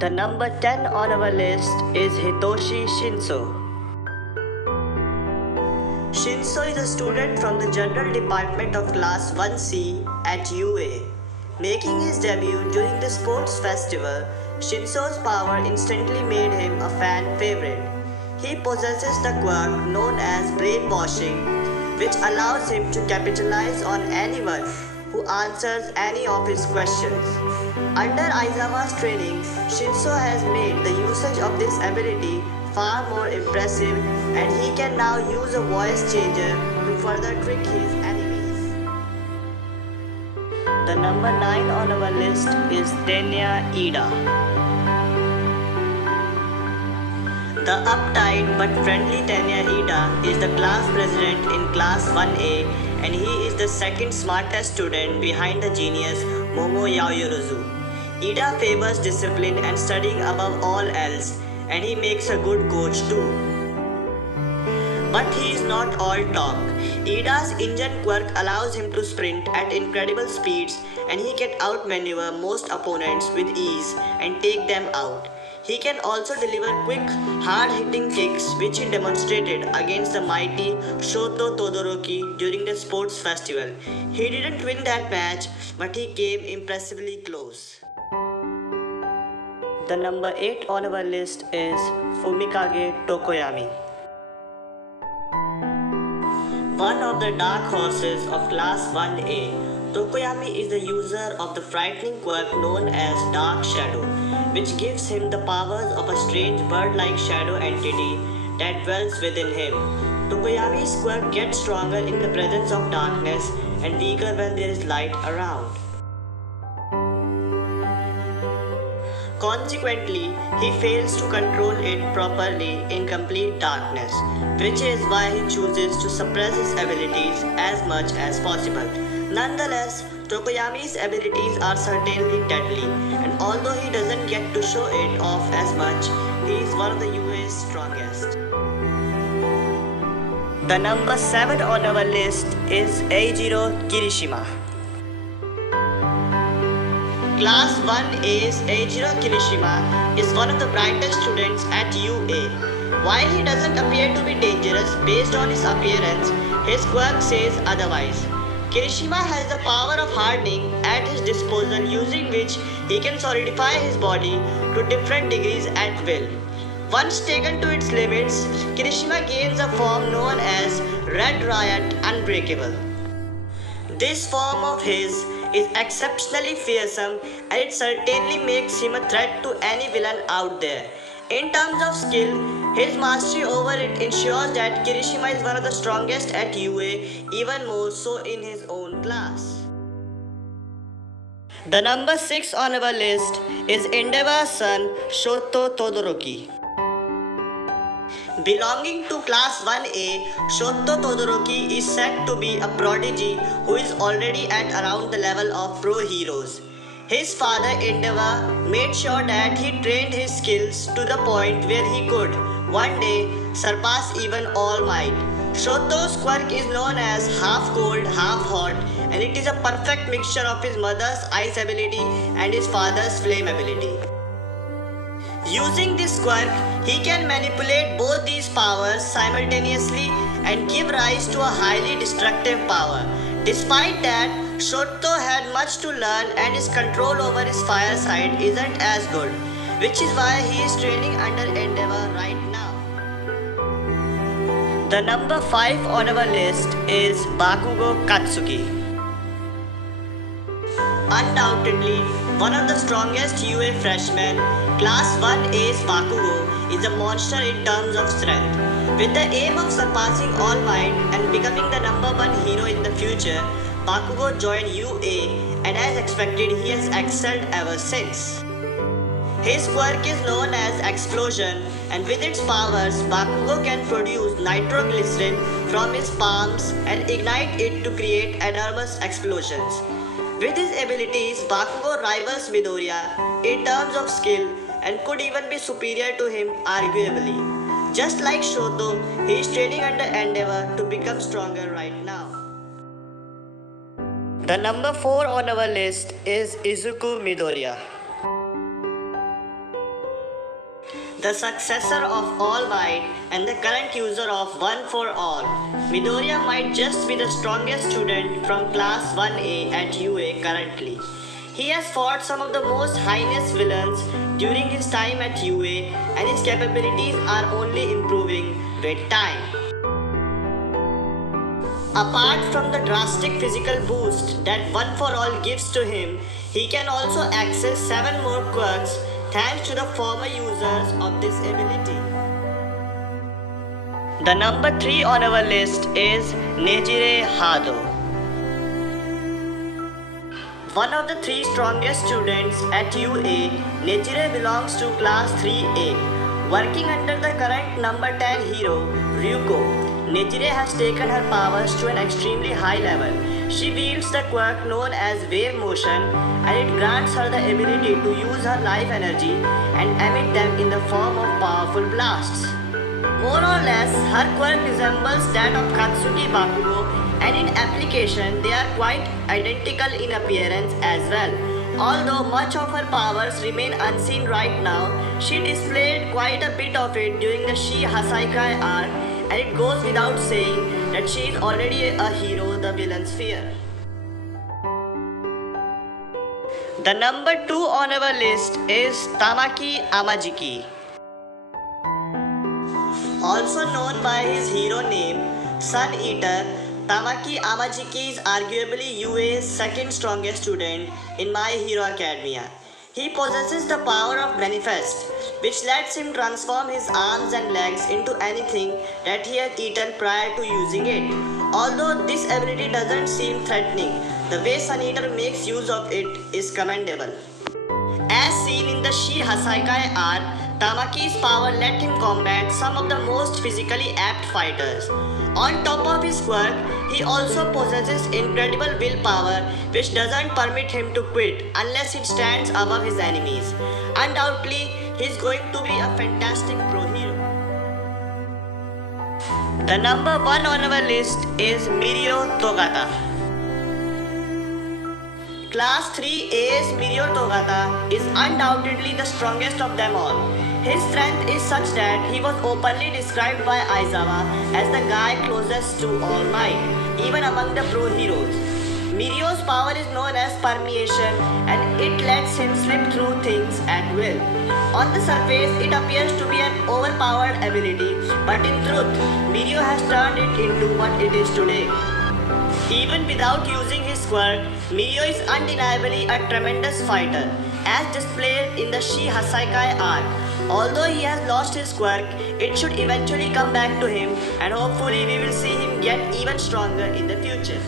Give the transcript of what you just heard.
The number 10 on our list is Hitoshi Shinso. Shinso is a student from the General Department of Class 1C at UA. Making his debut during the sports festival, Shinso's power instantly made him a fan favorite. He possesses the quirk known as brainwashing, which allows him to capitalize on anyone who answers any of his questions. Under Aizawa's training, Shinso has made the usage of this ability far more impressive, and he can now use a voice changer to further trick his enemies. The number 9 on our list is Tenya Ida. The uptight but friendly Tenya Ida is the class president in Class 1A, and he is the second smartest student behind the genius Momo Yaoyorozu. Ida favors discipline and studying above all else, and he makes a good coach too. But he is not all talk. Ida's engine quirk allows him to sprint at incredible speeds, and he can outmaneuver most opponents with ease and take them out. He can also deliver quick, hard-hitting kicks, which he demonstrated against the mighty Shoto Todoroki during the sports festival. He didn't win that match, but he came impressively close. The number 8 on our list is Fumikage Tokoyami. One of the dark horses of Class 1A, Tokoyami is the user of the frightening quirk known as Dark Shadow, which gives him the powers of a strange bird-like shadow entity that dwells within him. Tokoyami's quirk gets stronger in the presence of darkness and weaker when there is light around. Consequently, he fails to control it properly in complete darkness, which is why he chooses to suppress his abilities as much as possible. Nonetheless, Tokoyami's abilities are certainly deadly, and although he doesn't get to show it off as much, he is one of the UA's strongest. The number 7 on our list is Eijiro Kirishima. Class 1A's Eijiro Kirishima is one of the brightest students at UA. While he doesn't appear to be dangerous based on his appearance, his quirk says otherwise. Kirishima has the power of hardening at his disposal, using which he can solidify his body to different degrees at will. Once taken to its limits, Kirishima gains a form known as Red Riot Unbreakable. This form of his is exceptionally fearsome, and it certainly makes him a threat to any villain out there. In terms of skill, his mastery over it ensures that Kirishima is one of the strongest at UA, even more so in his own class. The number 6 on our list is Endeavor's son Shoto Todoroki. Belonging to Class 1A, Shoto Todoroki is said to be a prodigy who is already at around the level of pro heroes. His father Endeavor made sure that he trained his skills to the point where he could, one day, surpass even All Might. Shoto's quirk is known as half cold, half hot, and it is a perfect mixture of his mother's ice ability and his father's flame ability. Using this quirk, he can manipulate both these powers simultaneously and give rise to a highly destructive power. Despite that, Shoto had much to learn, and his control over his fire side isn't as good, which is why he is training under Endeavor right now. The number 5 on our list is Bakugo Katsuki. Undoubtedly, one of the strongest UA freshmen, Class 1A's Bakugo is a monster in terms of strength. With the aim of surpassing All Might and becoming the number 1 hero in the future, Bakugo joined UA, and as expected, he has excelled ever since. His quirk is known as Explosion, and with its powers, Bakugo can produce nitroglycerin from his palms and ignite it to create enormous explosions. With his abilities, Bakugo rivals Midoriya in terms of skill and could even be superior to him arguably. Just like Shoto, he is training under Endeavor to become stronger right now. The number 4 on our list is Izuku Midoriya. the successor of All Might and the current user of One for All. Midoriya might just be the strongest student from class 1A at UA currently. He has fought some of the most heinous villains during his time at UA, and his capabilities are only improving with time. Apart from the drastic physical boost that One for All gives to him, he can also access 7 more quirks thanks to the former users of this ability. The number 3 on our list is Nejire Hado. One of the 3 strongest students at UA, Nejire belongs to class 3A. Working under the current number 10 hero, Ryuko, Nejire has taken her powers to an extremely high level. She wields the quirk known as wave motion, and it grants her the ability to use her life energy and emit them in the form of powerful blasts. More or less, her quirk resembles that of Katsuki Bakugo, and in application they are quite identical in appearance as well. Although much of her powers remain unseen right now, she displayed quite a bit of it during the Shi Hasaikai arc, and it goes without saying that she is already a hero the villains fear. The number 2 on our list is Tamaki Amajiki. Also known by his hero name, Sun Eater, Tamaki Amajiki is arguably UA's second strongest student in My Hero Academia. He possesses the power of Manifest, which lets him transform his arms and legs into anything that he has eaten prior to using it. Although this ability doesn't seem threatening, the way Sun Eater makes use of it is commendable. As seen in the Shi Hasaikai arc, Tamaki's power let him combat some of the most physically apt fighters. On top of his quirk, he also possesses incredible willpower, which doesn't permit him to quit unless it stands above his enemies. Undoubtedly, he's going to be a fantastic pro hero. The number 1 on our list is Mirio Togata. Class 3A's Mirio Togata is undoubtedly the strongest of them all. His strength is such that he was openly described by Aizawa as the guy closest to All Might, even among the pro heroes. Mirio's power is known as permeation, and it lets him slip through things at will. On the surface, it appears to be an overpowered ability, but in truth, Mirio has turned it into what it is today. Even without using his quirk, Mirio is undeniably a tremendous fighter, as displayed in the Shi Hasaikai arc. Although he has lost his quirk, it should eventually come back to him, and hopefully we will see him get even stronger in the future.